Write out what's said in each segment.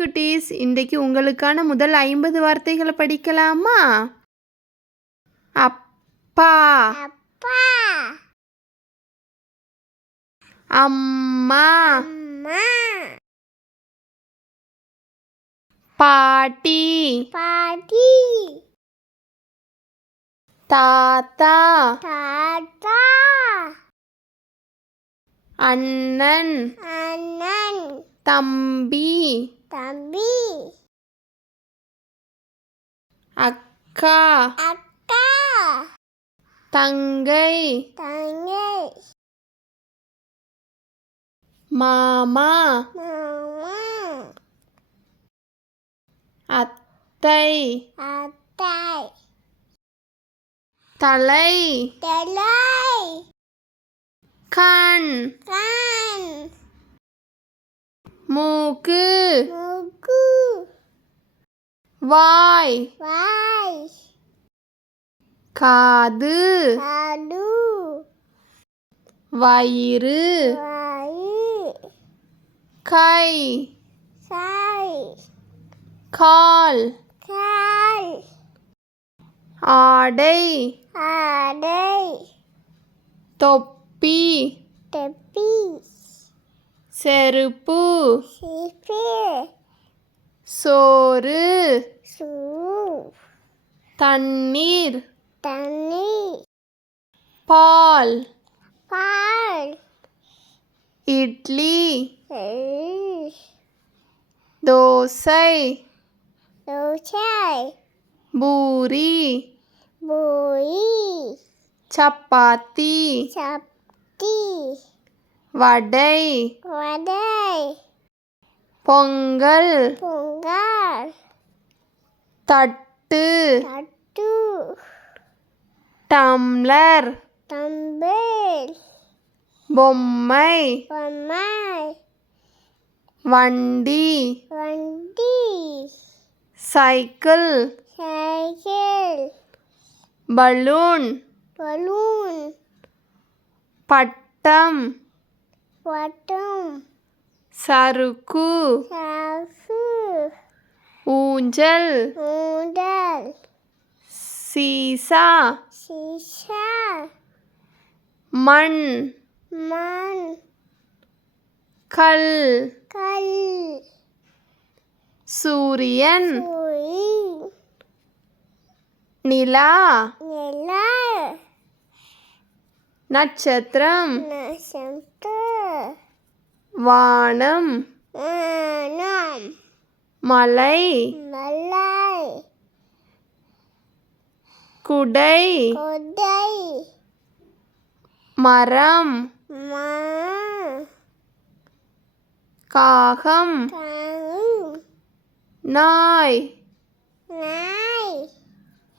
குட்டீஸ் இன்றைக்கு உங்களுக்கான முதல் ஐம்பது வார்த்தைகளை படிக்கலாமா? அப்பா. அப்பா. அம்மா. அம்மா. பாட்டி. பாட்டி. தாத்தா. தாத்தா. அண்ணன். அண்ணன். தம்பி. தம்பி. அக்கா. அக்கா. தங்கை. தங்கை. மாமா. மாமா. அத்தை. அத்தை. தலை. தலை. கண். கண். மூக்கு. மூக்கு. வாய். வாய். காது. காது. வயிறு. வாய் கை. சாய். கால். கால். ஆடை. ஆடை. தொப்பி. தெப்பி. செருப்பு. சோறு. சூ. தண்ணீர். தண்ணி பால். பால். இட்லி. தோசை. தோசை. பூரி. போய் சப்பாத்தி. சப்தி வடை. வடை. பொங்கல். பொங்கல். தட்டு. தட்டு. டம்ளர். தம்பில். பொம்மை. பொம்மை. வண்டி. வண்டி. சைக்கிள். சைக்கிள். பலூன். பலூன். பட்டம். வட்டம் சறுக்கு சாசு ஊஞ்சல் மூடல் சீசா சீசா மண் மண் கல் கல் சூரியன் சுழி நிலா நில நட்சத்திரம். வானம். மலை. மலை. குடை. கொடை. மரம். காகம். நாய்.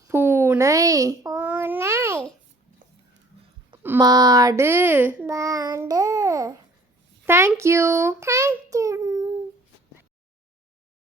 பூனை. பூனை. மாடு பாண்டு தேங்க்யூ தேங்க்யூ